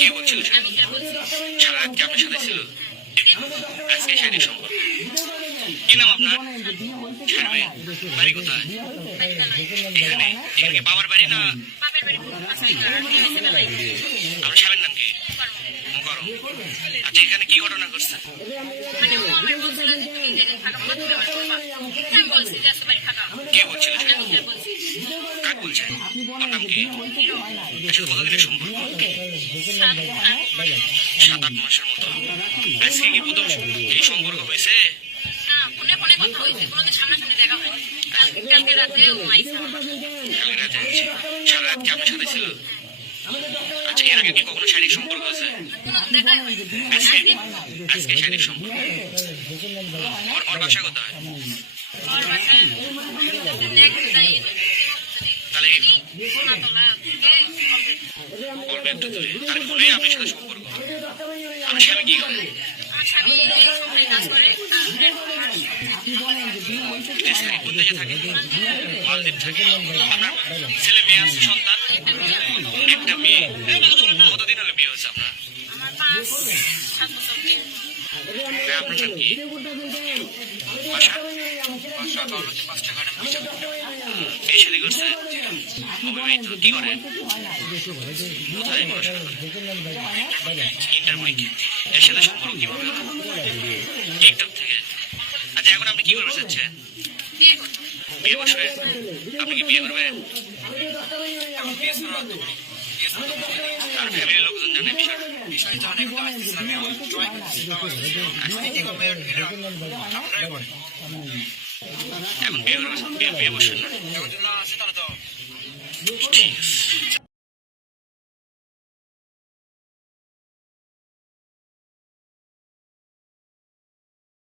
কে বলছিল সারা রাত কি আপনার সাথে ছিল? আজকে শারীরিক সম্পর্ক। কি নাম আপনার? শারমিন। বাড়ি কোথায়? এখানে। এখানে বাবার বাড়ি না? আপনার স্বামীর নাম কি? মুকাররম। আচ্ছা, এখানে কি ঘটনা ঘটছে? কে বলছিল? কাক বলছে? আপনার নাম কি? আসলে কতদিনের সম্পর্ক? 7-8 মাসের মতো। আজকে কি প্রথম এই সম্পর্ক হয়েছে? কালকে রাতে সারা রাত কি আপনার সাথে ছিল? আচ্ছা, এর আগে কি কখনো শারীরিক সম্পর্ক হয়েছে? আজকে শারীরিক সম্পর্ক। ওর বাসা কোথায়? তাহলে অল্প একটু দূরে। তাহলে ফোনে আপনার সাথে সম্পর্ক। আমার স্বামী কি করে? দেশে থাকে, মালদ্বীপ থাকে। আপনার ছেলে মেয়ে আছে, সন্তান? একটা মেয়ে। কতদিন হলে বিয়ে হয়েছে আপনার? আপনার নাম কি? বাসা? এই শাদী করছে? অবিবাহিত। কি করেন? কোথায় পড়াশোনা করেন? ইন্টারমিডিয়েট। এর সাথে সম্পর্ক কিভাবে? টিকটক থেকে। আচ্ছা, এখন আপনি কি করতে চাচ্ছেন? বিয়ে বসবে? আপনি কি বিয়ে করবেন? আর ফ্যামিলির লোকজন জানে বিষয়টা? এখন বিয়ে করবেন? বিয়ে বসবেন না? ঠিক আছে।